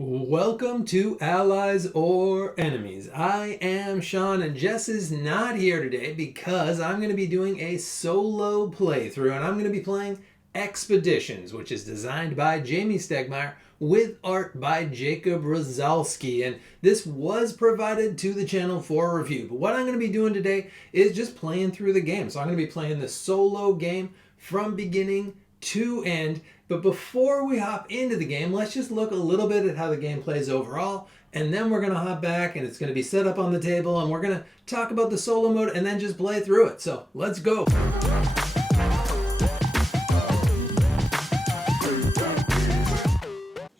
Welcome to Allies or Enemies. I am Sean and Jess is not here today because I'm going to be doing a solo playthrough and I'm going to be playing Expeditions, which is designed by Jamey Stegmaier with art by Jakub Rozalski. And this was provided to the channel for review. But what I'm going to be doing today is just playing through the game. So I'm going to be playing the solo game from beginning to end. But before we hop into the game, let's just look a little bit at how the game plays overall, and then we're going to hop back and it's going to be set up on the table and we're going to talk about the solo mode and then just play through it. So let's go.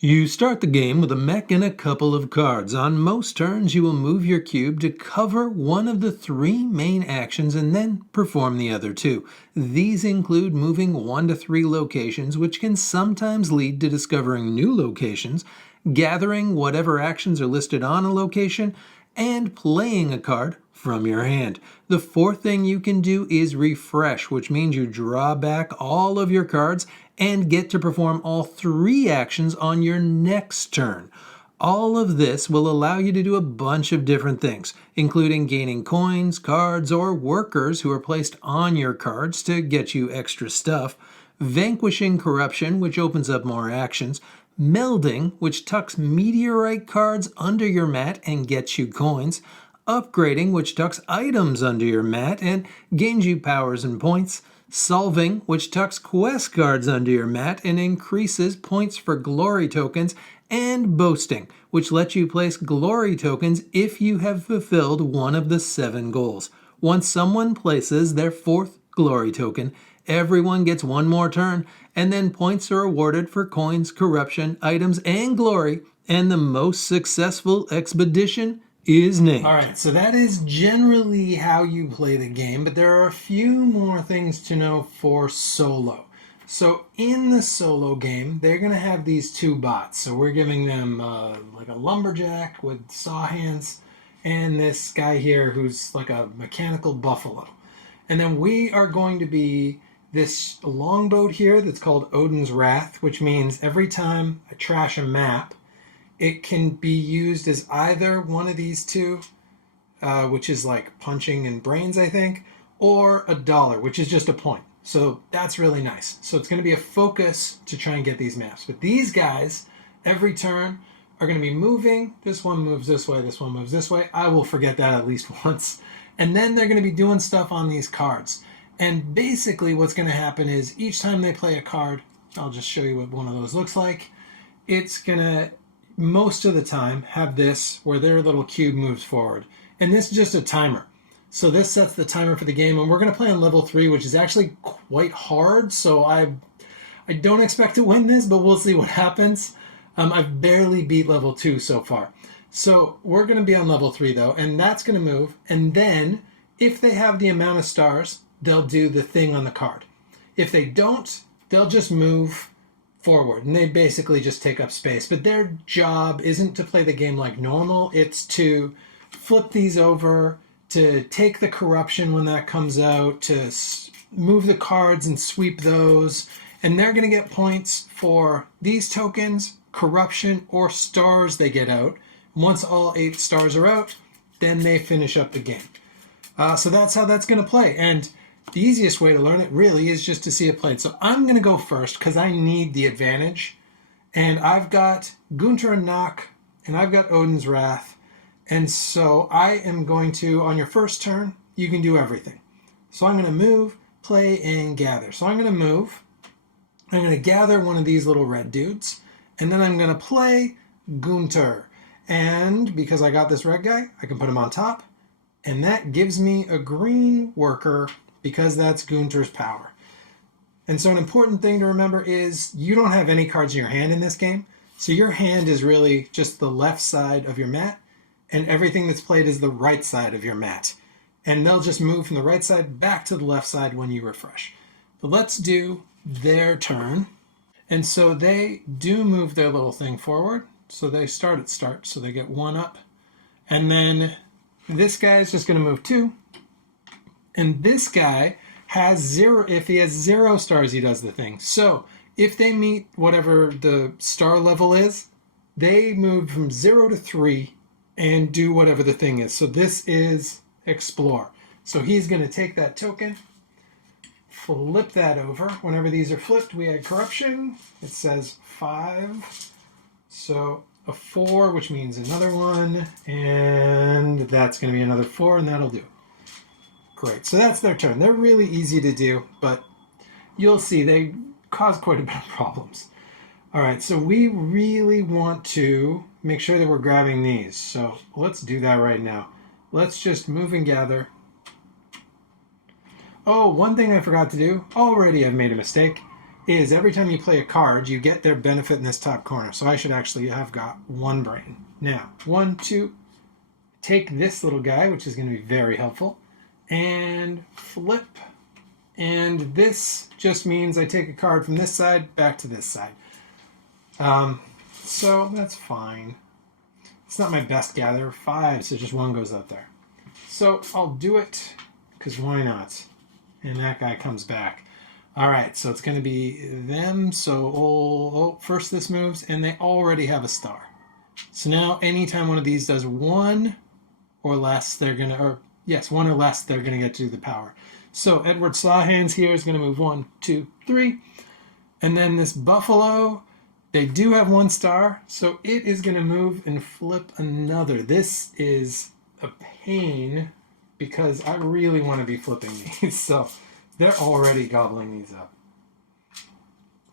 You start the game with a mech and a couple of cards. On most turns, you will move your cube to cover one of the three main actions and then perform the other two. These include moving 1 to 3 locations, which can sometimes lead to discovering new locations, gathering whatever actions are listed on a location, and playing a card from your hand. The fourth thing you can do is refresh, which means you draw back all of your cards and get to perform all 3 actions on your next turn. All of this will allow you to do a bunch of different things, including gaining coins, cards, or workers who are placed on your cards to get you extra stuff, vanquishing corruption, which opens up more actions, melding, which tucks meteorite cards under your mat and gets you coins, upgrading, which tucks items under your mat and gains you powers and points, solving, which tucks quest cards under your mat and increases points for glory tokens, and boasting, which lets you place glory tokens if you have fulfilled one of the 7 goals. Once someone places their 4th glory token, everyone gets one more turn, and then points are awarded for coins, corruption, items, and glory, and the most successful expedition is named. Alright, so that is generally how you play the game, but there are a few more things to know for solo. So in the solo game, they're going to have these 2 bots. So we're giving them like a lumberjack with saw hands, and this guy here who's like a mechanical buffalo. And then we are going to be this longboat here that's called Odin's Wrath, which means every time I trash a map, it can be used as either one of these 2, which is like punching and brains, I think, or $1, which is just a point. So that's really nice. So it's going to be a focus to try and get these maps. But these guys, every turn, are going to be moving. This one moves this way, this one moves this way. I will forget that at least once. And then they're going to be doing stuff on these cards. And basically what's going to happen is each time they play a card, I'll just show you what one of those looks like. It's going to, most of the time, have this where their little cube moves forward. And this is just a timer. So this sets the timer for the game. And we're going to play on level 3, which is actually quite hard. So I don't expect to win this, but we'll see what happens. I've barely beat level 2 so far. So we're going to be on level 3, though. And that's going to move. And then, if they have the amount of stars, they'll do the thing on the card. If they don't, they'll just move forward, and they basically just take up space. But their job isn't to play the game like normal. It's to flip these over, to take the corruption when that comes out, to move the cards and sweep those. And they're going to get points for these tokens, corruption, or stars they get out. Once all 8 stars are out, then they finish up the game. So that's how that's going to play. And the easiest way to learn it really is just to see it played. So I'm going to go first because I need the advantage. And I've got Gunter and Knock, and I've got Odin's Wrath. And so I am going to, on your first turn, you can do everything. So I'm going to move, play, and gather. So I'm going to move. I'm going to gather one of these little red dudes. And then I'm going to play Gunter. And because I got this red guy, I can put him on top. And that gives me a green worker because that's Gunter's power. And so an important thing to remember is you don't have any cards in your hand in this game. So your hand is really just the left side of your mat, and everything that's played is the right side of your mat. And they'll just move from the right side back to the left side when you refresh. But let's do their turn. And so they do move their little thing forward. So they start at start, so they get 1 up. And then this guy is just going to move 2. And this guy has 0. If he has 0 stars, he does the thing. So if they meet whatever the star level is, they move from 0 to 3 and do whatever the thing is. So this is explore. So he's going to take that token, flip that over. Whenever these are flipped, we add corruption. It says 5. So a 4, which means another one, and that's going to be another 4, and that'll do. Great. So that's their turn. They're really easy to do, but you'll see they cause quite a bit of problems. All right, so we really want to make sure that we're grabbing these. So let's do that right now. Let's just move and gather. Oh, one thing I forgot to do, already I've made a mistake, is every time you play a card, you get their benefit in this top corner. So I should actually have got 1 brain. Now, 1, 2, take this little guy, which is going to be very helpful, and flip. And this just means I take a card from this side back to this side. So that's fine. It's not my best gather. 5, so just 1 goes up there. So I'll do it, because why not? And that guy comes back. All right, so it's going to be them. So first this moves, and they already have a star. So now anytime one of these does 1 or less, they're going to, 1 or less, they're going to get to do the power. So Edward Slawhands here is going to move 1, 2, 3. And then this Buffalo, they do have 1 star, so it is going to move and flip another. This is a pain because I really want to be flipping these. So they're already gobbling these up.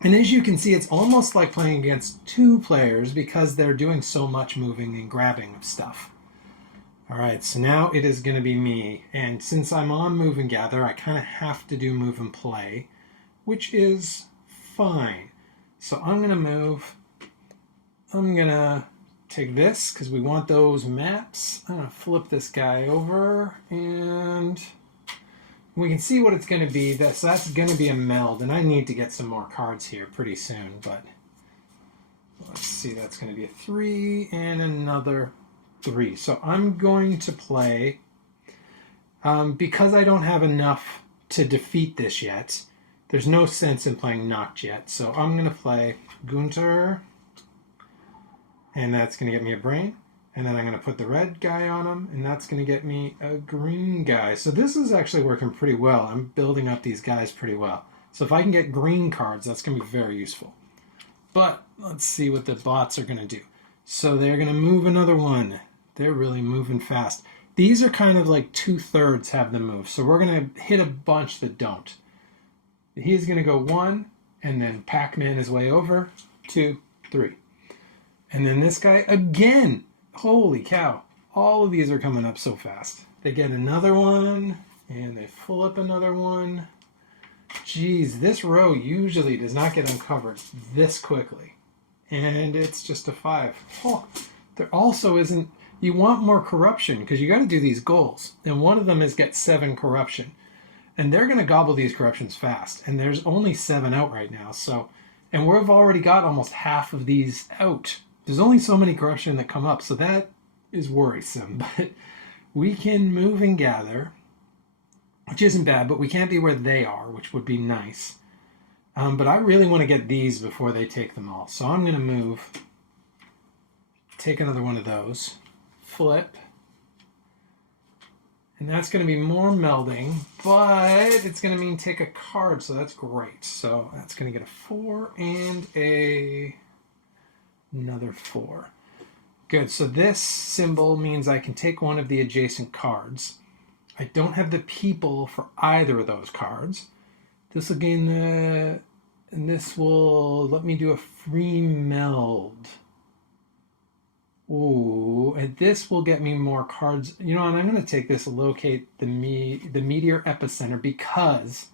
And as you can see, it's almost like playing against 2 players because they're doing so much moving and grabbing of stuff. All right, so now it is going to be me. And since I'm on move and gather, I kind of have to do move and play, which is fine. So I'm going to move. I'm going to take this because we want those maps. I'm going to flip this guy over, and we can see what it's going to be. So that's going to be a meld, and I need to get some more cards here pretty soon. But let's see, that's going to be a 3 and another 3. So I'm going to play, because I don't have enough to defeat this yet, there's no sense in playing knocked yet. So I'm going to play Gunter, and that's going to get me a brain. And then I'm going to put the red guy on him, and that's going to get me a green guy. So this is actually working pretty well. I'm building up these guys pretty well. So if I can get green cards, that's going to be very useful. But let's see what the bots are going to do. So they're going to move another 1. They're really moving fast. These are kind of like 2/3 have them move. So we're going to hit a bunch that don't. He's going to go 1, and then Pac-Man his way over, 2, 3. And then this guy again. Holy cow. All of these are coming up so fast. They get another 1, and they flip another 1. Geez, this row usually does not get uncovered this quickly. And it's just a 5. Oh, there also isn't... You want more corruption because you got to do these goals. And one of them is get 7 corruption. And they're going to gobble these corruptions fast. And there's only 7 out right now. So, and we've already got almost half of these out. There's only so many corruption that come up. So that is worrisome. But we can move and gather, which isn't bad. But we can't be where they are, which would be nice. But I really want to get these before they take them all. So I'm going to move, take another one of those, flip. And that's going to be more melding, but it's going to mean take a card, so that's great. So that's going to get a 4 and another 4. Good, so this symbol means I can take one of the adjacent cards. I don't have the people for either of those cards. This will gain the, and this will let me do a free meld. Ooh, and this will get me more cards. You know, and I'm going to take this, locate the meteor epicenter, because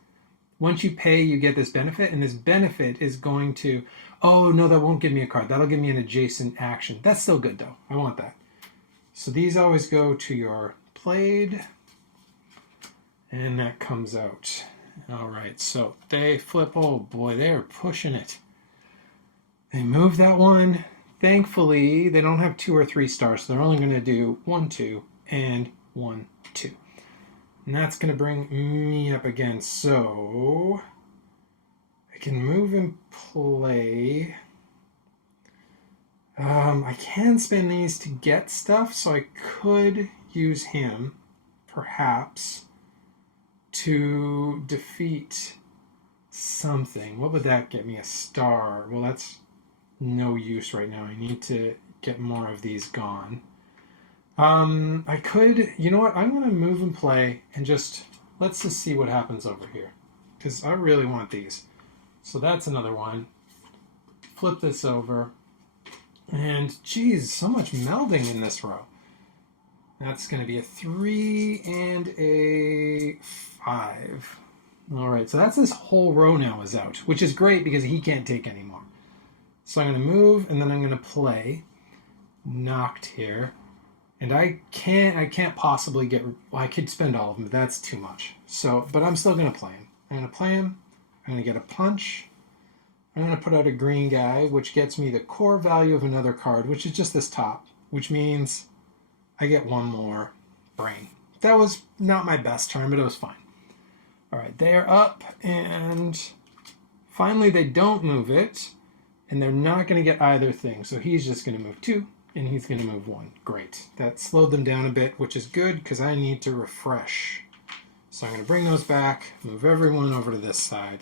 once you pay, you get this benefit, and this benefit is going to, oh no, that won't give me a card. That'll give me an adjacent action. That's still good though. I want that. So these always go to your played, and that comes out. All right, so they flip. Oh boy, they're pushing it. They move that one. Thankfully, they don't have 2 or 3 stars, so they're only going to do 1, 2, and 1, 2. And that's going to bring me up again. So I can move and play. I can spend these to get stuff, so I could use him, perhaps, to defeat something. What would that get me? A star. Well, that's no use right now. I need to get more of these gone. I could, you know what? I'm going to move and play and let's just see what happens over here. Because I really want these. So that's another one. Flip this over. And, geez, so much melding in this row. That's going to be a 3 and a 5. All right, so that's this whole row now is out, which is great because he can't take any more. So I'm going to move, and then I'm going to play. Knocked here. And I can't possibly get, well, I could spend all of them, but that's too much. So, but I'm still going to play him. I'm going to play him. I'm going to get a punch. I'm going to put out a green guy, which gets me the core value of another card, which is just this top, which means I get one more brain. That was not my best turn, but it was fine. All right, they are up, and finally they don't move it, and they're not going to get either thing. So he's just going to move 2, and he's going to move 1. Great. That slowed them down a bit, which is good because I need to refresh. So I'm going to bring those back, move everyone over to this side,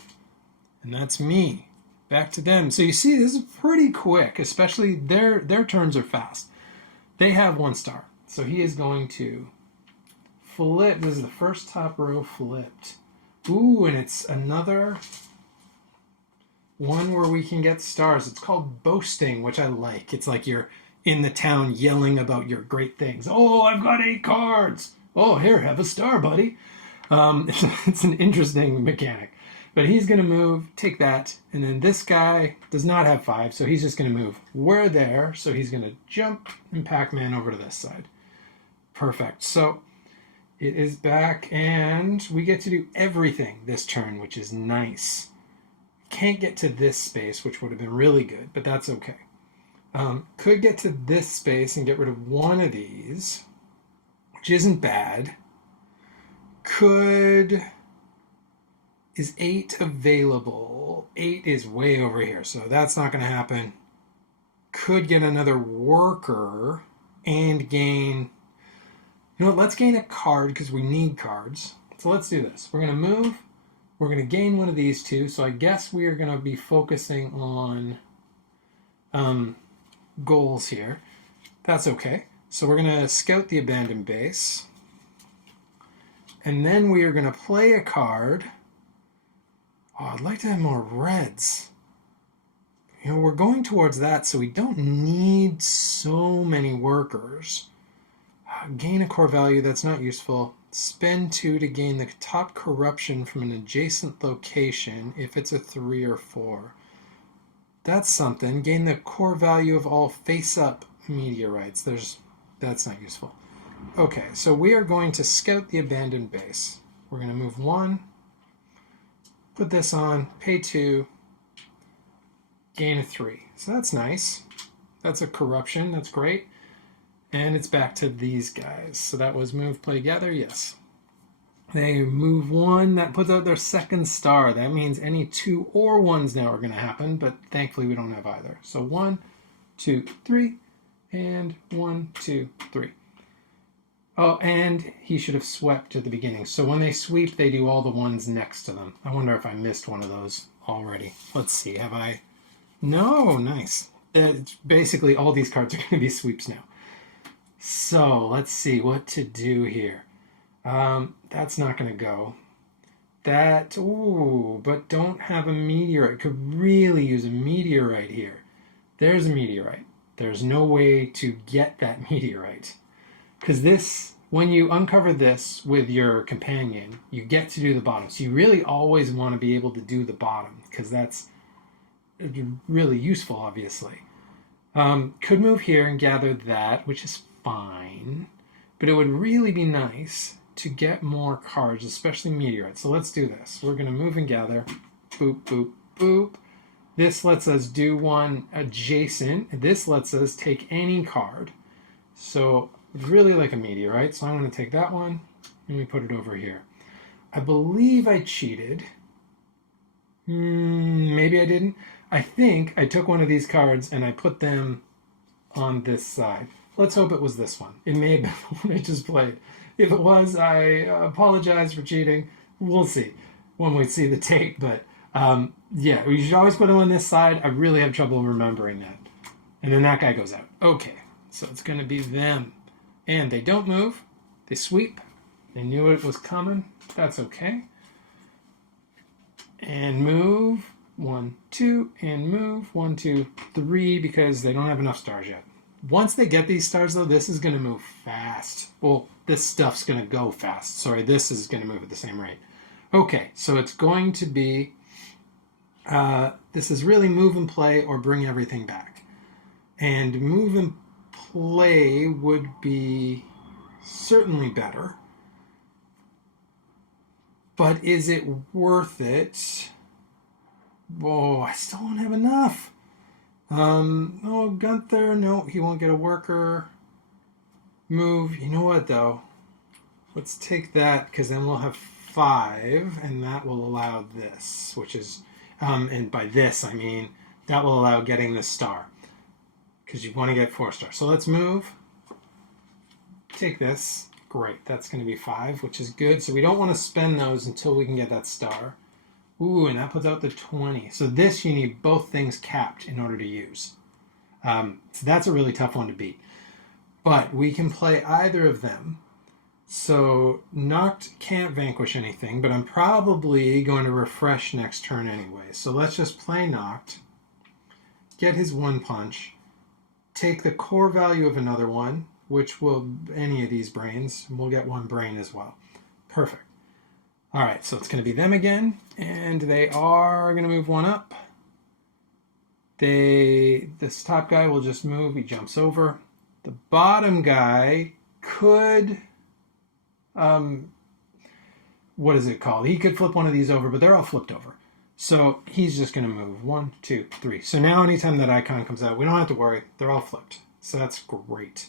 and that's me. Back to them. So you see, this is pretty quick, especially their turns are fast. They have 1 star. So he is going to flip. This is the first top row flipped. Ooh, and it's another one where we can get stars. It's called boasting, which I like. It's like you're in the town yelling about your great things. Oh, I've got 8 cards. Oh, here, have a star, buddy. It's an interesting mechanic. But he's going to move, take that, and then this guy does not have 5, so he's just going to move. We're there, so he's going to jump and Pac-Man over to this side. Perfect. So it is back, and we get to do everything this turn, which is nice. Can't get to this space, which would have been really good, but that's okay. Could get to this space and get rid of one of these, which isn't bad. Could... Is 8 available? 8 is way over here, so that's not going to happen. Could get another worker and gain... You know what? Let's gain a card because we need cards. So let's do this. We're going to move. We're going to gain one of these 2. So I guess we are going to be focusing on goals here. That's okay. So we're going to scout the abandoned base. And then we are going to play a card... Oh, I'd like to have more reds. You know, we're going towards that, so we don't need so many workers. Gain a core value, that's not useful. Spend 2 to gain the top corruption from an adjacent location if it's a 3 or 4. That's something. Gain the core value of all face-up meteorites. That's not useful. Okay, so we are going to scout the abandoned base. We're going to move 1. Put this on, pay 2, gain a 3. So that's nice. That's a corruption, that's great. And it's back to these guys. So that was move, play, gather, yes. They move 1, that puts out their 2nd star. That means any 2 or 1s now are going to happen, but thankfully we don't have either. So 1, 2, 3, and 1, 2, 3. Oh, and he should have swept at the beginning. So when they sweep, they do all the ones next to them. I wonder if I missed one of those already. Let's see, have I? No, nice. Basically, all these cards are going to be sweeps now. So let's see what to do here. That's not going to go. That, ooh, but don't have a meteorite. Could really use a meteorite here. There's a meteorite. There's no way to get that meteorite. Because this, when you uncover this with your companion, you get to do the bottom. So you really always want to be able to do the bottom, because that's really useful, obviously. Could move here and gather that, which is fine. But it would really be nice to get more cards, especially meteorites. So let's do this. We're going to move and gather. Boop, boop, boop. This lets us do one adjacent. This lets us take any card. So I'd really like a meteorite, so I'm going to take that one and we put it over here. I believe I cheated. Maybe I didn't. I think I took one of these cards and I put them on this side. Let's hope it was this one. It may have been the one I just played. If it was, I apologize for cheating. We'll see when we see the tape. But yeah, you should always put them on this side. I really have trouble remembering that. And then that guy goes out. Okay, so it's going to be them. And they don't move. They sweep. They knew it was coming. That's okay. And move. 1, 2, and move. 1, 2, 3, because they don't have enough stars yet. Once they get these stars, though, this is going to move fast. Well, this stuff's going to go fast. Sorry, this is going to move at the same rate. Okay, so it's going to be, this is really move and play or bring everything back. And move and play would be certainly better. But is it worth it? Oh, I still don't have enough. Oh, Gunther, no, he won't get a worker. Move, you know what though? Let's take that, because then we'll have 5, and that will allow this, which is, and by this I mean, that will allow getting the star, because you want to get 4 stars. So let's move. Take this. Great, that's going to be 5, which is good. So we don't want to spend those until we can get that star. Ooh, and that puts out the 20. So this, you need both things capped in order to use. So that's a really tough one to beat. But we can play either of them. So Noct can't vanquish anything, but I'm probably going to refresh next turn anyway. So let's just play Noct, get his 1 punch, take the core value of another one, which will, any of these brains, and we'll get 1 brain as well. Perfect. All right, so it's going to be them again, and they are going to move 1 up. This top guy will just move. He jumps over. The bottom guy could, what is it called? He could flip one of these over, but they're all flipped over. So he's just going to move 1, 2, 3. So now anytime that icon comes out, we don't have to worry. They're all flipped. So that's great.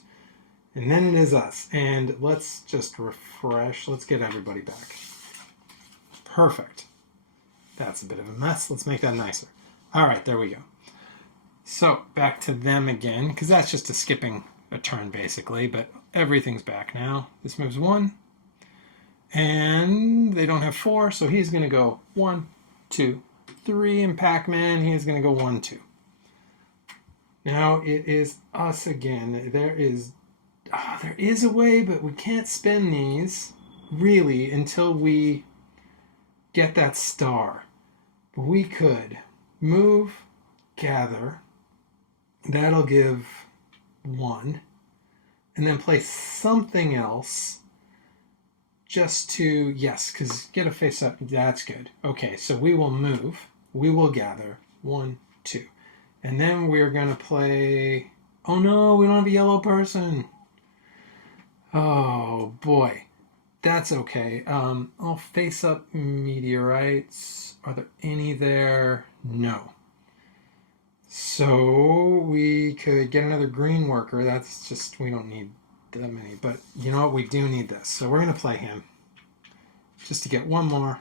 And then it is us. And let's just refresh. Let's get everybody back. Perfect. That's a bit of a mess. Let's make that nicer. All right, there we go. So back to them again, because that's just a skipping a turn basically, but everything's back now. This moves 1, and they don't have 4, so he's going to go 1, 2, 3, and Pac-Man, he's going to go 1, 2. Now it is us again. There is a way, but we can't spend these really until we get that star. But we could move, gather, that'll give 1, and then play something else just to, yes, because get a face up, that's good. Okay, so we will move, we will gather 1, 2, and then we're going to play, oh no, we don't have a yellow person. Oh boy. That's okay. I'll face up meteorites. Are there any there? No. So we could get another green worker. That's just, we don't need that many. But you know what? We do need this. So we're going to play him just to get 1 more.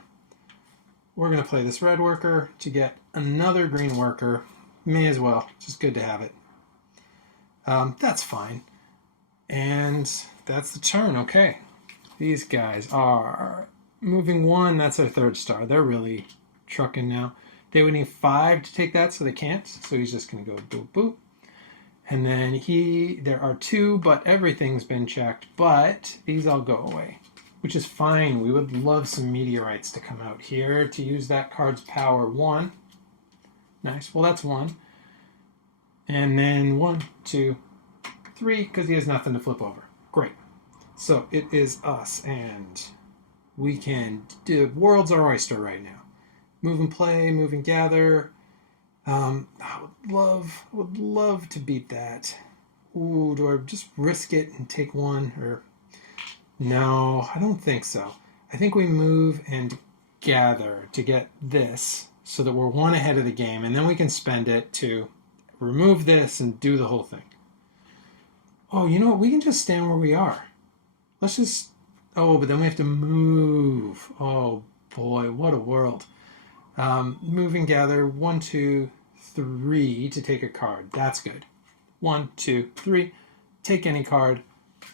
We're going to play this red worker to get another green worker. May as well. Just good to have it. That's fine. And that's the turn. Okay. These guys are moving 1. That's their 3rd star. They're really trucking now. They would need 5 to take that, so they can't. So he's just going to go boop, boop. And then there are 2, but everything's been checked. But these all go away, which is fine. We would love some meteorites to come out here to use that card's power. 1. Nice. Well, that's 1. And then 1, 2, 3, because he has nothing to flip over. Great. So it is us, and we can do world's our oyster right now. Move and play, move and gather. I would love to beat that. Ooh, do I just risk it and take 1? Or no, I don't think so. I think we move and gather to get this so that we're 1 ahead of the game, and then we can spend it to remove this and do the whole thing. Oh, you know what? We can just stand where we are. Let's just... Oh, but then we have to move. Oh, boy, what a world. Move and gather. 1, 2, 3 to take a card. That's good. 1, 2, 3. Take any card.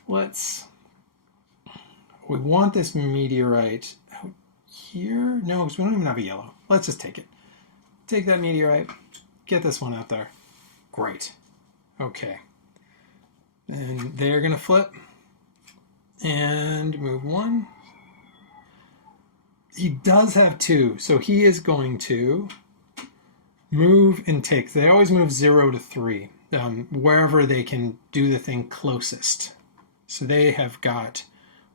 We want this meteorite out here. No, because we don't even have a yellow. Let's just take it. Take that meteorite. Get this one out there. Great. Okay. And they're going to flip. And move 1. He does have 2, so he is going to move and take. They always move 0 to 3, wherever they can do the thing closest. So they have got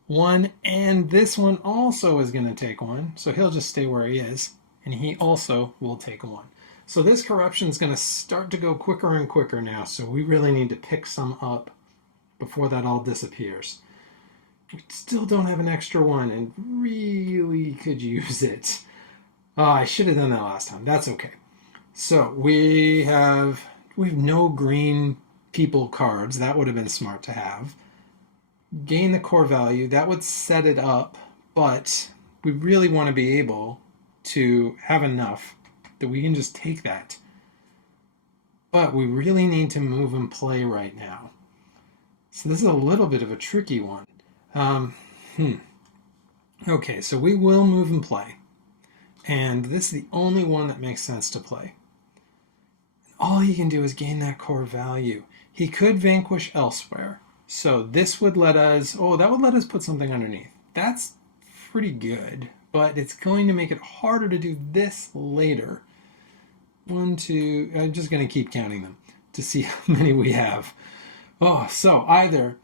1, and this one also is going to take 1, so he'll just stay where he is, and he also will take 1. So this corruption is going to start to go quicker and quicker now, so we really need to pick some up before that all disappears. We still don't have an extra 1 and really could use it. Oh, I should have done that last time. That's okay. So we have no green people cards. That would have been smart to have. Gain the core value. That would set it up, but we really want to be able to have enough that we can just take that. But we really need to move and play right now. So this is a little bit of a tricky one. Okay, so we will move and play. And this is the only one that makes sense to play. All he can do is gain that core value. He could vanquish elsewhere. So this would let us, that would let us put something underneath. That's pretty good, but it's going to make it harder to do this later. 1, 2, I'm just going to keep counting them to see how many we have. So either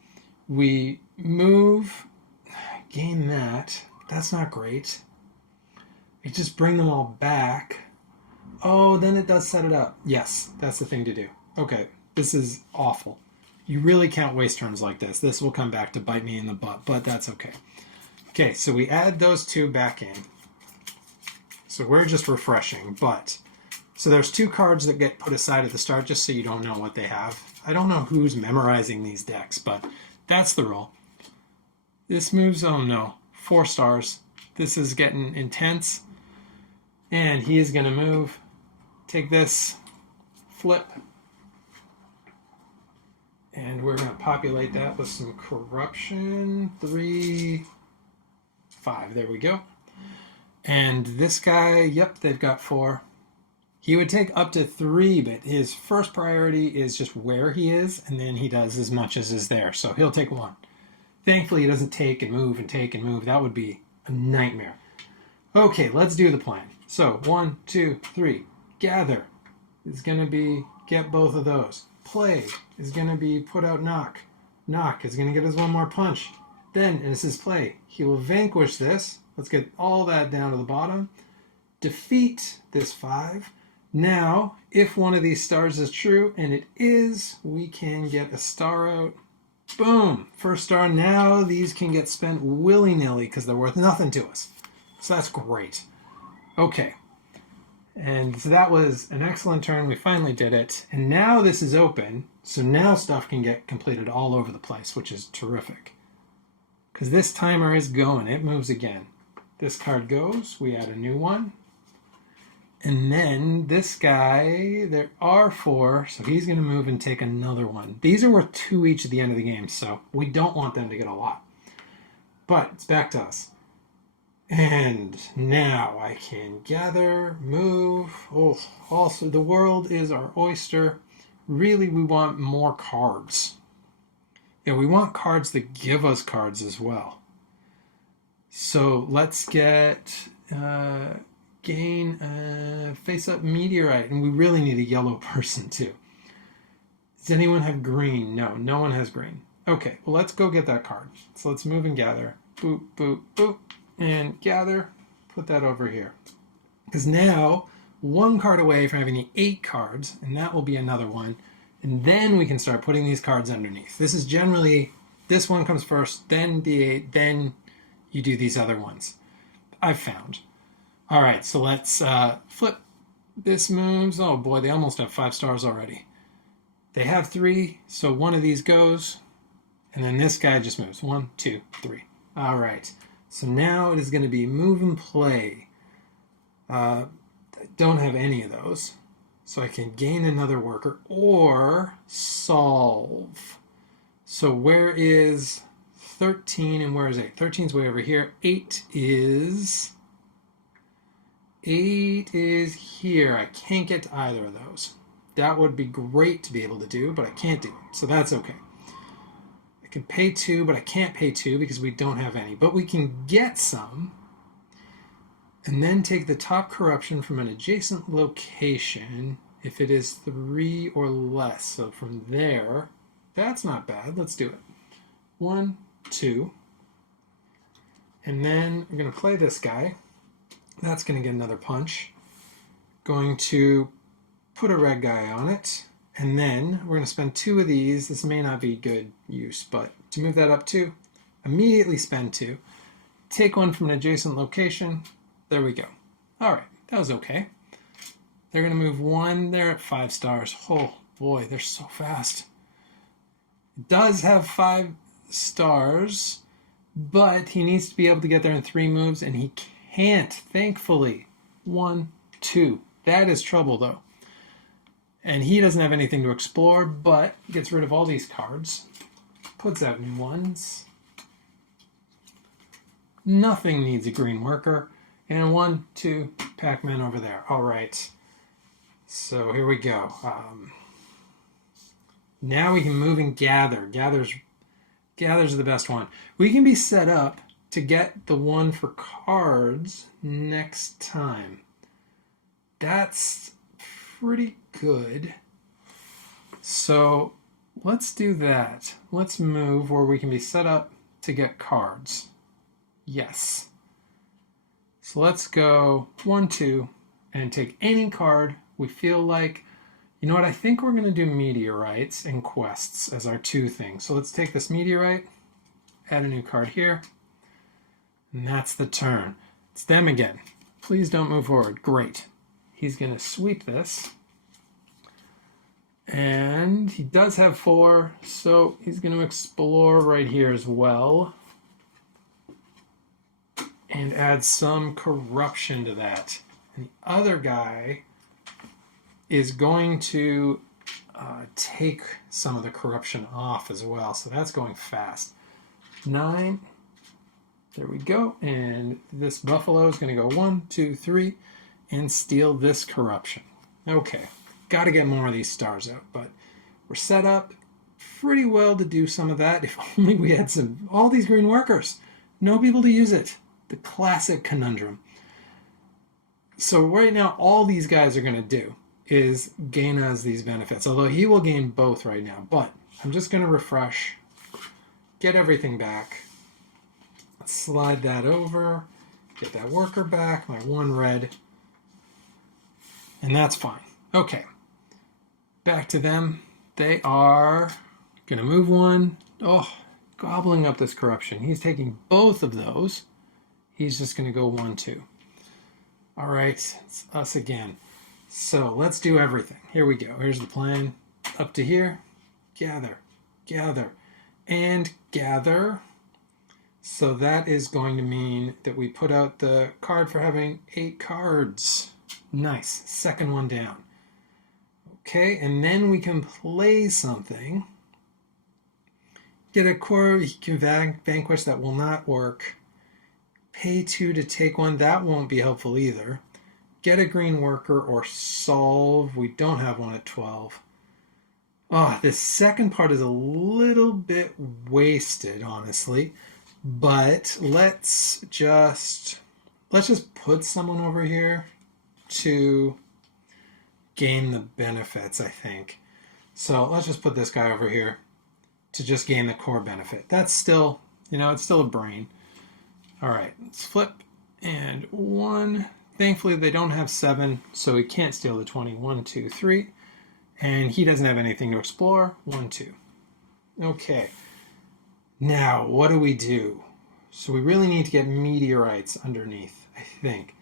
we move, gain that. That's not great. We just bring them all back. Then it does set it up. Yes, that's the thing to do. Okay, this is awful. You really can't waste turns like this. This will come back to bite me in the butt, but that's okay. Okay, so we add those 2 back in. So we're just refreshing, so there's 2 cards that get put aside at the start just so you don't know what they have. I don't know who's memorizing these decks, but that's the rule. This moves, 4 stars. This is getting intense. And he is going to move. Take this, flip. And we're going to populate that with some corruption. 3, 5. There we go. And this guy, yep, they've got 4. He would take up to 3, but his first priority is just where he is, and then he does as much as is there. So he'll take 1. Thankfully, he doesn't take and move and take and move. That would be a nightmare. Okay, let's do the plan. So 1, 2, 3. Gather is going to be get both of those. Play is going to be put out knock. Knock is going to get us 1 more punch. Then, this is play. He will vanquish this. Let's get all that down to the bottom. Defeat this 5. Now, if one of these stars is true, and it is, we can get a star out. Boom! First star. Now these can get spent willy-nilly because they're worth nothing to us. So that's great. Okay. And so that was an excellent turn. We finally did it. And now this is open. So now stuff can get completed all over the place, which is terrific. Because this timer is going. It moves again. This card goes. We add a new one. And then this guy, there are 4, so he's going to move and take another one. These are worth 2 each at the end of the game, so we don't want them to get a lot. But it's back to us. And now I can gather, move. Also, the world is our oyster. Really, we want more cards. Yeah, we want cards that give us cards as well. So let's get... gain face-up meteorite, and we really need a yellow person too. Does anyone have green? No one has green. Okay, well, let's go get that card. So let's move and gather. Boop, boop, boop, and gather. Put that over here. Because now, 1 card away from having the 8 cards, and that will be another one. And then we can start putting these cards underneath. This is generally, this one comes first, then the 8, then you do these other ones. I've found. All right, so let's flip. This moves. Oh boy, they almost have 5 stars already. They have 3, so one of these goes, and then this guy just moves. 1, 2, 3. All right, so now it is going to be move and play. I don't have any of those, So I can gain another worker or solve. So where is 13 and where is 8? 13 is way over here. 8 is here. I can't get to either of those. That would be great to be able to do, but I can't do it. So that's okay. I can pay 2, but I can't pay 2 because we don't have any. But we can get some and then take the top corruption from an adjacent location if it is 3 or less. So from there, that's not bad. Let's do it. 1, 2. And then we're going to play this guy. That's going to get another punch. Going to put a red guy on it. And then we're going to spend 2 of these. This may not be good use, but to move that up 2, immediately spend 2. Take one from an adjacent location. There we go. All right, that was okay. They're going to move 1. They're at 5 stars. Oh boy, they're so fast. It does have 5 stars, but he needs to be able to get there in 3 moves, and he can't, thankfully. 1, 2. That is trouble, though. And he doesn't have anything to explore, but gets rid of all these cards. Puts out new ones. Nothing needs a green worker. And 1, 2, Pac-Man over there. All right. So here we go. Now we can move and gather. Gathers are the best one. We can be set up to get the one for cards next time. That's pretty good. So let's do that. Let's move where we can be set up to get cards. Yes. So let's go 1, 2, and take any card we feel like. You know what? I think we're going to do meteorites and quests as our 2 things. So let's take this meteorite, add a new card here, and that's the turn. It's them again. Please don't move forward. Great. He's going to sweep this. And he does have 4, so he's going to explore right here as well. And add some corruption to that. And the other guy is going to take some of the corruption off as well. So that's going fast. 9. There we go. And this buffalo is going to go 1, 2, 3 and steal this corruption. Okay. Got to get more of these stars out. But we're set up pretty well to do some of that. If only we had all these green workers. No people to use it. The classic conundrum. So right now, all these guys are going to do is gain us these benefits. Although he will gain both right now. But I'm just going to refresh. Get everything back. Slide that over. Get that worker back. My 1 red. And that's fine. Okay. Back to them. They are going to move 1. Oh, gobbling up this corruption. He's taking both of those. He's just going to go 1, 2. All right, it's us again. So let's do everything. Here we go. Here's the plan. Up to here. Gather, gather, and gather. So that is going to mean that we put out the card for having 8 cards. Nice. Second one down. Okay, and then we can play something. Get a core, you can vanquish, that will not work. Pay 2 to take 1, that won't be helpful either. Get a green worker or solve, we don't have one at 12. Oh, this second part is a little bit wasted, honestly. But let's just put someone over here to gain the benefits, I think. So let's just put this guy over here to just gain the core benefit. That's still, it's still a brain. All right, let's flip. And 1. Thankfully, they don't have 7, so he can't steal the 20. 1, 2, 3. And he doesn't have anything to explore. 1, 2. Okay. Now, what do we do? So we really need to get meteorites underneath, I think.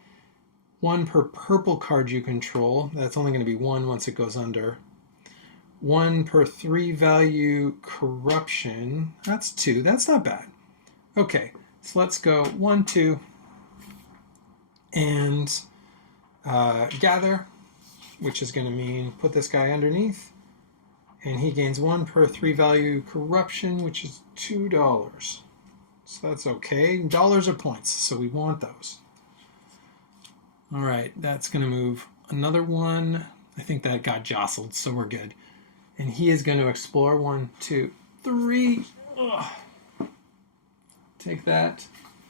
1 per purple card you control. That's only going to be 1 once it goes under. 1 per 3 value corruption. That's 2. That's not bad. Okay. So let's go 1, 2, and gather. which is going to mean put this guy underneath, and he gains 1 per 3 value corruption, which is $2. So that's okay. Dollars are points, so we want those. All right, that's going to move another one. I think that got jostled, so we're good. And he is going to explore 1, 2, 3. Ugh. Take that,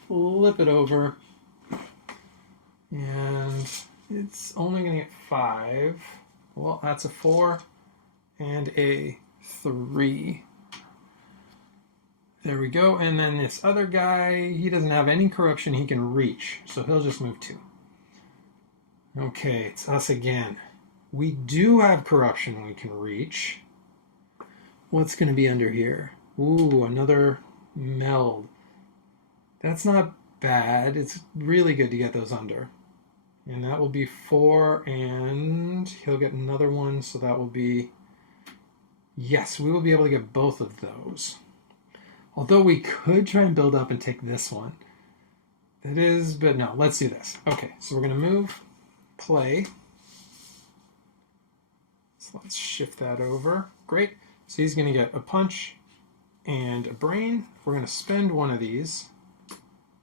flip it over, and it's only going to get 5. Well, that's a 4 and a 3. There we go. And then this other guy, he doesn't have any corruption he can reach, so he'll just move 2. Okay, it's us again. We do have corruption we can reach. What's going to be under here? Ooh, another meld. That's not bad. It's really good to get those under. And that will be 4, and he'll get another one, so that will be... Yes, we will be able to get both of those. Although we could try and build up and take this one. That is, but no, let's do this. Okay, so we're going to move, play. So let's shift that over. Great. So he's going to get a punch and a brain. We're going to spend one of these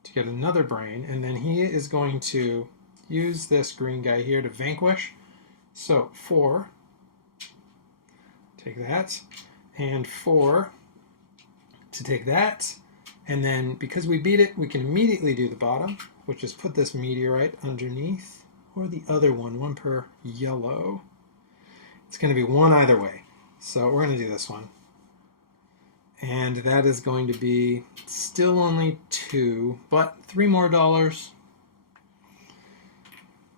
to get another brain, and then he is going to use this green guy here to vanquish. So 4, take that, and 4 to take that, and then because we beat it, we can immediately do the bottom, which is put this meteorite underneath, or the other one, 1 per yellow. It's going to be 1 either way, so we're going to do this one. And that is going to be still only 2, but $3 more.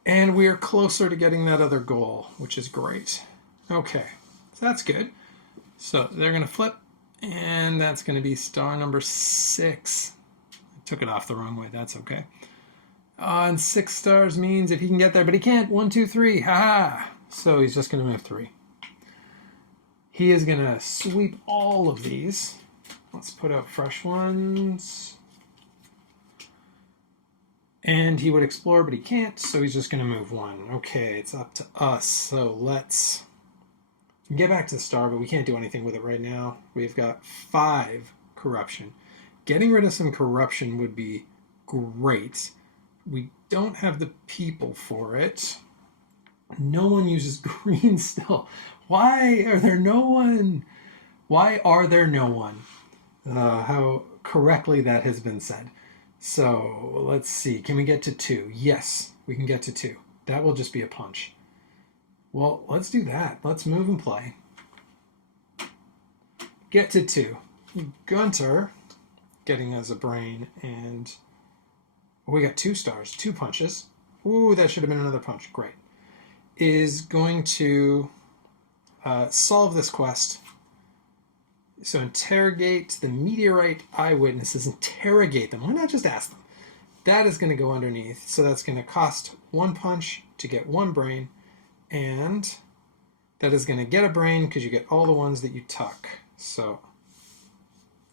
And we are closer to getting that other goal, which is great. Okay, so that's good. So they're going to flip, and that's going to be star number 6. I took it off the wrong way. That's okay. And 6 stars means if he can get there, but he can't. 1, 2, 3. Ha-ha! So he's just going to move 3. He is going to sweep all of these. Let's put out fresh ones. And he would explore, but he can't, so he's just going to move 1. Okay, it's up to us. So let's get back to the star, but we can't do anything with it right now. We've got 5 corruption. Getting rid of some corruption would be great. We don't have the people for it. No one uses green still. Why are there no one? Why are there no one? How correctly that has been said. So let's see. Can we get to 2? Yes, we can get to 2. That will just be a punch. Well, let's do that. Let's move and play. Get to 2. Gunter getting us a brain, and we got 2 stars, 2 punches. Ooh, that should have been another punch. Great. Is going to solve this quest. So interrogate the meteorite eyewitnesses. Interrogate them. Why not just ask them? That is going to go underneath. So that's going to cost 1 punch to get 1 brain. And that is going to get a brain because you get all the ones that you tuck. So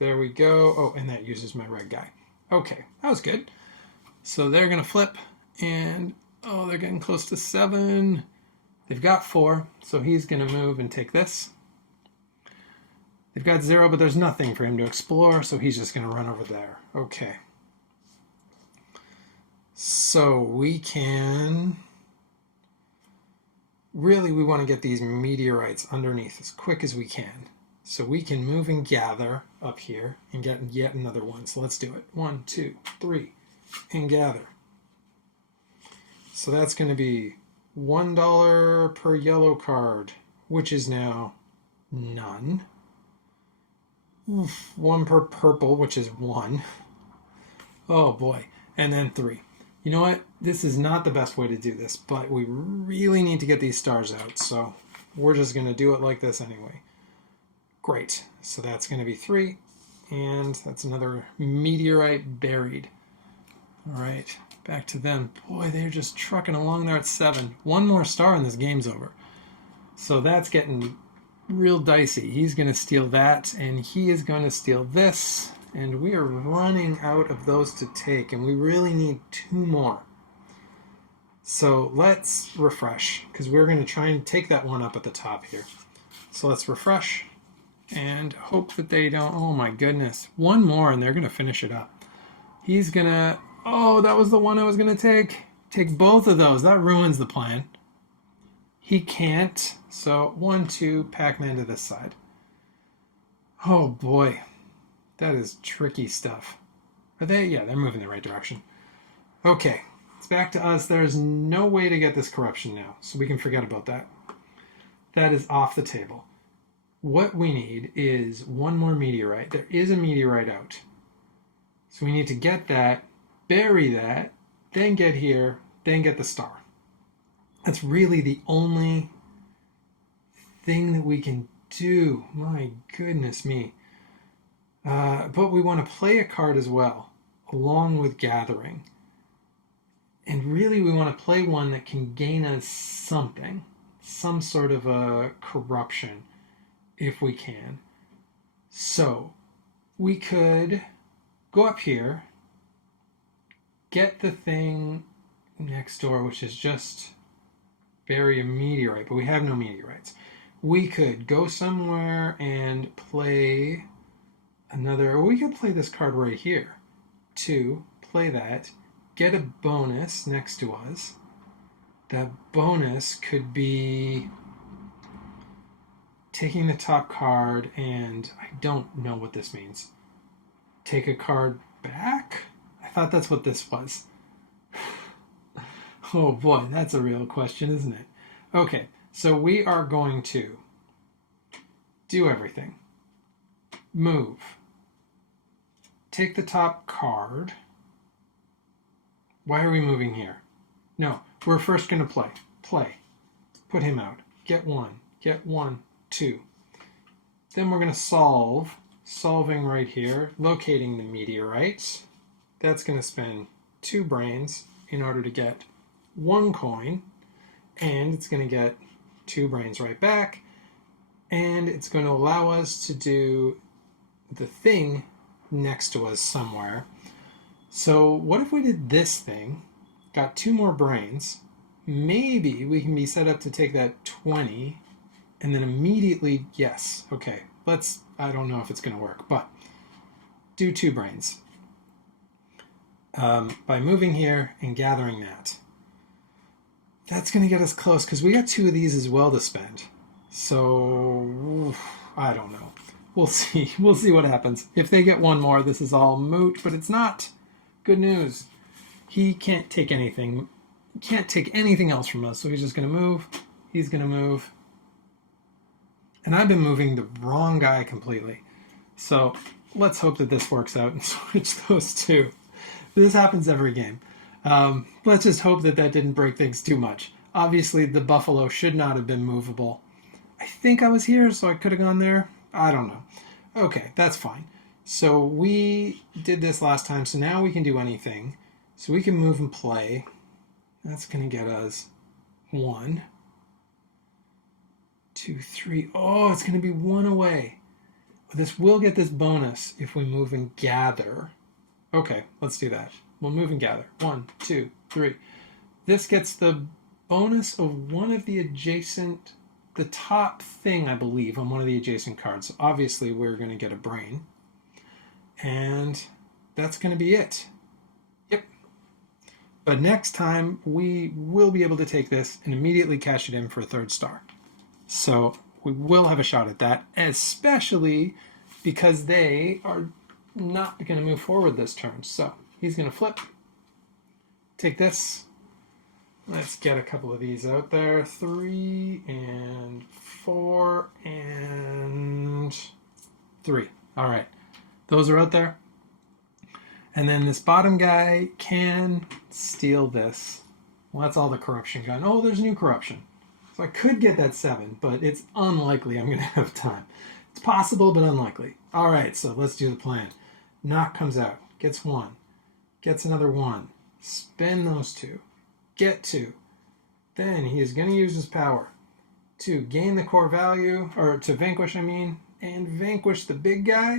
there we go. Oh, and that uses my red guy. Okay, that was good. So they're going to flip. And, oh, they're getting close to 7. They've got 4. So he's going to move and take this. They've got 0, but there's nothing for him to explore, so he's just going to run over there. Okay. So we can... Really, we want to get these meteorites underneath as quick as we can. So we can move and gather up here and get yet another one. So let's do it. 1, 2, 3, and gather. So that's going to be $1 per yellow card, which is now none. 1 per purple, which is 1. Oh boy. And then 3. You know what? This is not the best way to do this, but we really need to get these stars out, so we're just going to do it like this anyway. Great. So that's going to be 3, and that's another meteorite buried. All right, back to them. Boy, they're just trucking along there at 7. 1 more star and this game's over. So that's getting real dicey. He's going to steal that, and he is going to steal this, and we are running out of those to take, and we really need 2 more. So let's refresh, because we're going to try and take that one up at the top here. So let's refresh and hope that they don't... Oh my goodness. One more and they're going to finish it up. He's going to... Oh, that was the one I was going to take. Take both of those. That ruins the plan. He can't. So 1, 2, Pac-Man to this side. Oh boy. That is tricky stuff. Are they? Yeah, they're moving in the right direction. Okay. It's back to us. There's no way to get this corruption now, so we can forget about that. That is off the table. What we need is one more meteorite. There is a meteorite out. So we need to get that, bury that, then get here, then get the star. That's really the only thing that we can do. My goodness me. But we want to play a card as well, along with gathering. And really we want to play one that can gain us something, some sort of a corruption, if we can. So we could go up here, get the thing next door, which is just bury a meteorite, but we have no meteorites. We could go somewhere and play another, or we could play this card right here. 2, play that, get a bonus next to us. That bonus could be taking the top card, and I don't know what this means. Take a card back? I thought that's what this was. Oh boy, that's a real question, isn't it? Okay, so we are going to do everything. Move. Take the top card. Why are we moving here? No, we're first going to play. Play. Put him out. Get 1. Get 1, 2. Then we're going to solve. Solving right here. Locating the meteorites. That's going to spend 2 brains in order to get 1 coin. And it's going to get 2 brains right back. And it's going to allow us to do the thing next to us somewhere. So what if we did this thing, got 2 more brains, maybe we can be set up to take that 20, and then immediately, yes, okay, I don't know if it's going to work, but do 2 brains. By moving here and gathering that. That's going to get us close, because we got 2 of these as well to spend. So, I don't know. We'll see. We'll see what happens. If they get 1 more, this is all moot, but it's not. Good news. He can't take anything. He can't take anything else from us, so he's just going to move. He's going to move. And I've been moving the wrong guy completely. So let's hope that this works out and switch those 2. This happens every game. Let's just hope that that didn't break things too much. Obviously, the buffalo should not have been movable. I think I was here, so I could have gone there. I don't know. Okay, that's fine. So we did this last time, so now we can do anything. So we can move and play. That's going to get us 1, 2, 3. Oh, it's going to be 1 away. This will get this bonus if we move and gather. Okay, let's do that. We'll move and gather. 1, 2, 3. This gets the bonus of one of the adjacent, the top thing, I believe, on one of the adjacent cards. So obviously, we're going to get a brain. And that's going to be it. Yep. But next time, we will be able to take this and immediately cash it in for a 3rd star. So we will have a shot at that, especially because they are not going to move forward this turn. So he's going to flip. Take this. Let's get a couple of these out there. 3 and 4 and 3. All right. Those are out there. And then this bottom guy can steal this. Well, that's all the corruption gone. Oh, there's new corruption. So I could get that 7, but it's unlikely I'm going to have time. It's possible, but unlikely. All right, so let's do the plan. Knock comes out. Gets 1. Gets another 1. Spend those 2. Get 2. Then he is going to use his power to gain the core value, or to vanquish, and vanquish the big guy.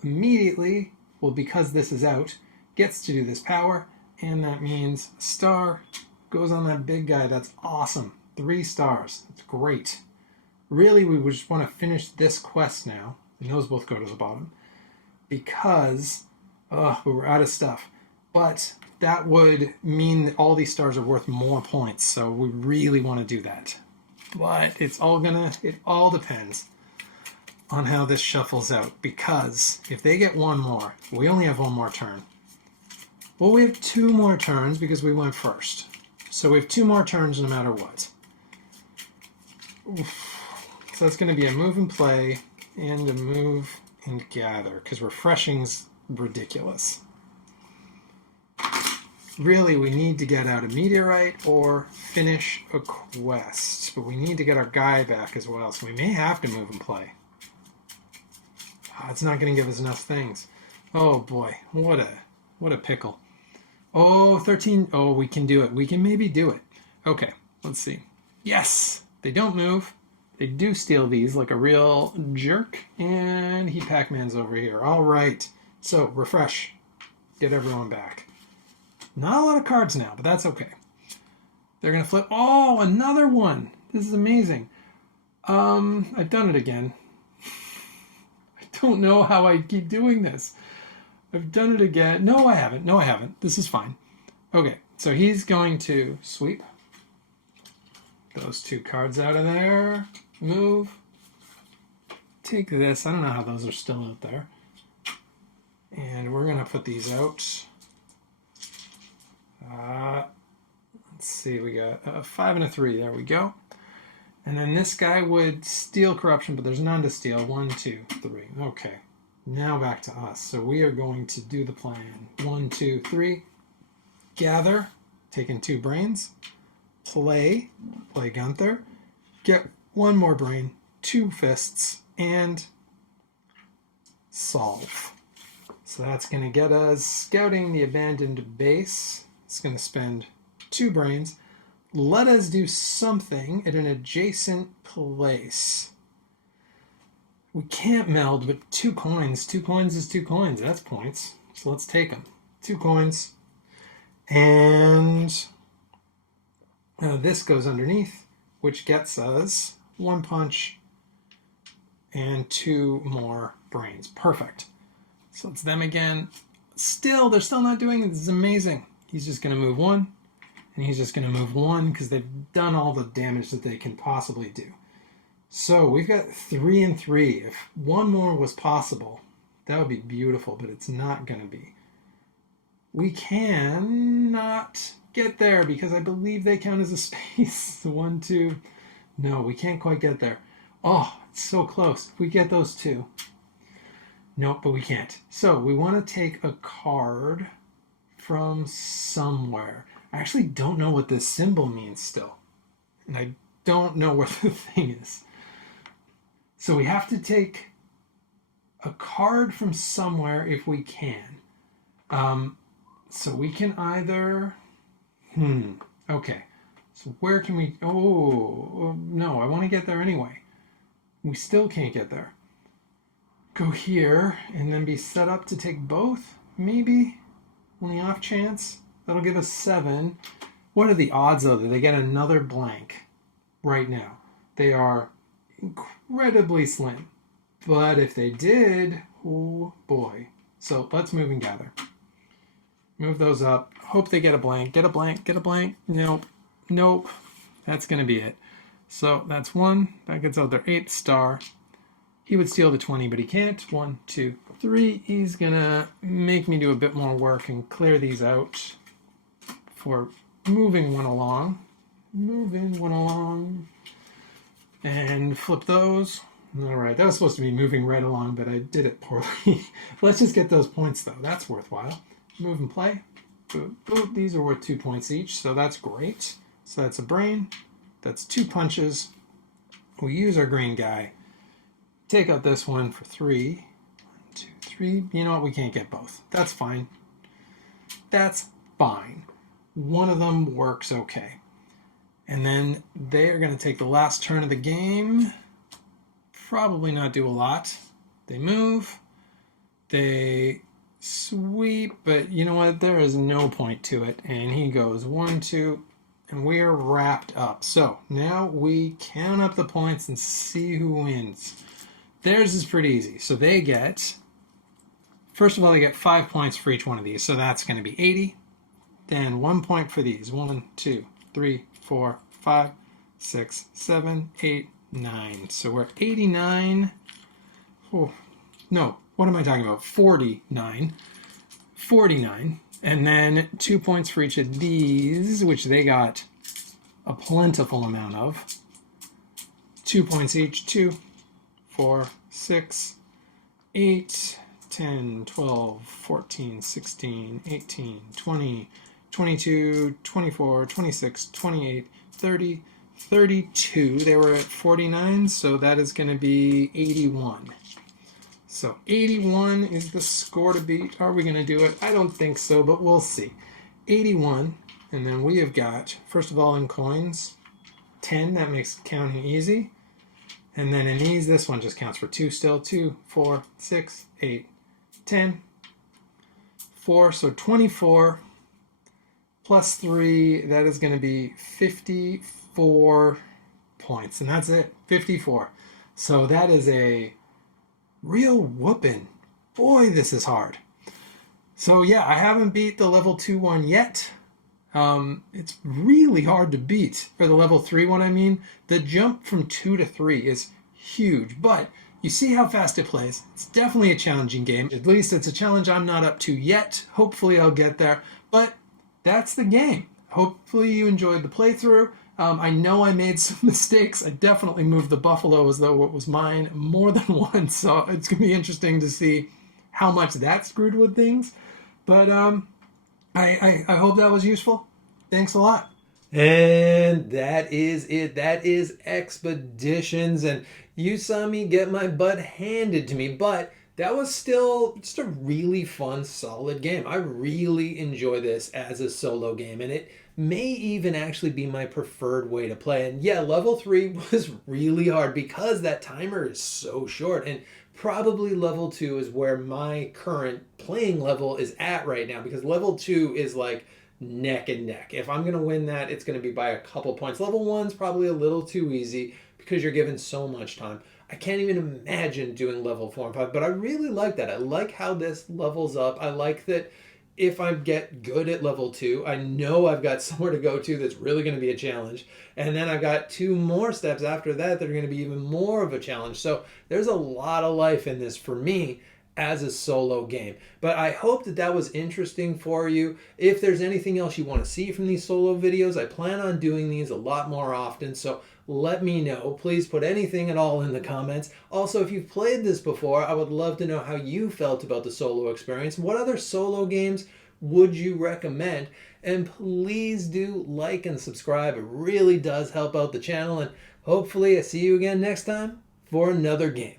Immediately, well, because this is out, gets to do this power, and that means star goes on that big guy. That's awesome. 3 stars. That's great. Really, we just want to finish this quest now. And those both go to the bottom. Because, we're out of stuff. But that would mean that all these stars are worth more points. So we really want to do that. But it all depends on how this shuffles out. Because if they get one more, we only have one more turn. Well, we have 2 more turns because we went first. So we have 2 more turns no matter what. Oof. So that's going to be a move and play and a move and gather, because refreshing's ridiculous. Really, we need to get out a meteorite or finish a quest, but we need to get our guy back as well, so we may have to move and play. It's not going to give us enough things. Oh boy, what a pickle. Oh, 13. Oh, we can do it. We can maybe do it. Okay, let's see. Yes, they don't move. They do steal these like a real jerk, and he Pac-Man's over here. All right, so refresh. Get everyone back. Not a lot of cards now, but that's okay. They're going to flip. Oh, another one. This is amazing. I've done it again. I don't know how I keep doing this. I've done it again. No, I haven't. No, I haven't. This is fine. Okay, so he's going to sweep those 2 cards out of there. Move. Take this. I don't know how those are still out there. And we're going to put these out. Let's see. We got a 5 and a 3. There we go. And then this guy would steal corruption, but there's none to steal. 1, 2, 3. Okay. Now back to us. So we are going to do the plan. 1, 2, 3. Gather. Taking 2 brains. Play Gunther. Get 1 more brain. 2 fists. And solve. So that's going to get us scouting the abandoned base. It's going to spend 2 brains. Let us do something at an adjacent place. We can't meld, but 2 coins. 2 coins is 2 coins. That's points. So let's take them. 2 coins. And this goes underneath, which gets us 1 punch and 2 more brains. Perfect. So it's them again. They're still not doing it. This is amazing. He's just going to move 1, and he's just going to move 1 because they've done all the damage that they can possibly do. So we've got 3 and 3. If 1 more was possible, that would be beautiful, but it's not going to be. We cannot get there because I believe they count as a space. 1, 2. No, we can't quite get there. Oh, it's so close. If we get those 2. Nope, but we can't. So we want to take a card from somewhere. I actually don't know what this symbol means still. And I don't know where the thing is. So we have to take a card from somewhere if we can. So we can either... Okay. So where can we... Oh, no, I want to get there anyway. We still can't get there. Go here and then be set up to take both, maybe? On the off chance. That'll give us 7. What are the odds, though, that they get another blank right now? They are incredibly slim. But if they did, oh boy. So let's move and gather. Move those up. Hope they get a blank. Get a blank. Get a blank. Nope. Nope. That's going to be it. So that's 1. That gets out their 8th star. He would steal the 20, but he can't. 1, 2, 3. He's going to make me do a bit more work and clear these out for moving 1 along. Moving 1 along. And flip those. All right, that was supposed to be moving right along, but I did it poorly. Let's just get those points, though. That's worthwhile. Move and play. Boop, boop. These are worth 2 points each, so that's great. So that's a brain. That's 2 punches. We use our green guy. Take out this one for 3. 1, 2, 3. You know what? We can't get both. That's fine. That's fine. One of them works okay. And then they are going to take the last turn of the game. Probably not do a lot. They move. They sweep. But you know what? There is no point to it. And he goes 1, 2. And we are wrapped up. So now we count up the points and see who wins. Theirs is pretty easy. So they get, first of all, they get 5 points for each one of these. So that's going to be 80. Then 1 point for these. 1, 2, 3, 4, 5, 6, 7, 8, 9. So we're 89. Oh, no, what am I talking about? 49. 49. And then 2 points for each of these, which they got a plentiful amount of. 2 points each. 2, 4, 6, 8, 10, 12, 14, 16, 18, 20, 22, 24, 26, 28, 30, 32. They were at 49, so that is going to be 81. So 81 is the score to beat. Are we going to do it? I don't think so, but we'll see. 81, and then we have got, first of all, in coins, 10. That makes counting easy. And then in these, this one just counts for 2 still. 2, 4, 6, 8, 10. 4, so 24 plus 3, that is going to be 54 points. And that's it, 54. So that is a real whooping. Boy, this is hard. So yeah, I haven't beat the level 2 one yet. It's really hard to beat. For the level 3 one, I mean. The jump from 2 to 3 is huge, but you see how fast it plays. It's definitely a challenging game. At least it's a challenge I'm not up to yet. Hopefully I'll get there, but that's the game. Hopefully you enjoyed the playthrough. I know I made some mistakes. I definitely moved the buffalo as though it was mine more than once, so it's going to be interesting to see how much that screwed with things. But I hope that was useful. Thanks a lot. And that is it. That is Expeditions. And you saw me get my butt handed to me, but that was still just a really fun, solid game. I really enjoy this as a solo game, and it may even actually be my preferred way to play. And yeah, level 3 was really hard because that timer is so short, and probably level 2 is where my current playing level is at right now, because level 2 is like neck and neck. If I'm going to win that, it's going to be by a couple points. Level 1's probably a little too easy because you're given so much time. I can't even imagine doing level 4 and 5, but I really like that. I like how this levels up. I like that if I get good at level 2, I know I've got somewhere to go to that's really going to be a challenge. And then I've got 2 more steps after that that are going to be even more of a challenge. So there's a lot of life in this for me as a solo game. But I hope that that was interesting for you. If there's anything else you want to see from these solo videos, I plan on doing these a lot more often. So let me know. Please put anything at all in the comments. Also, if you've played this before, I would love to know how you felt about the solo experience. What other solo games would you recommend? And please do like and subscribe. It really does help out the channel. And hopefully I see you again next time for another game.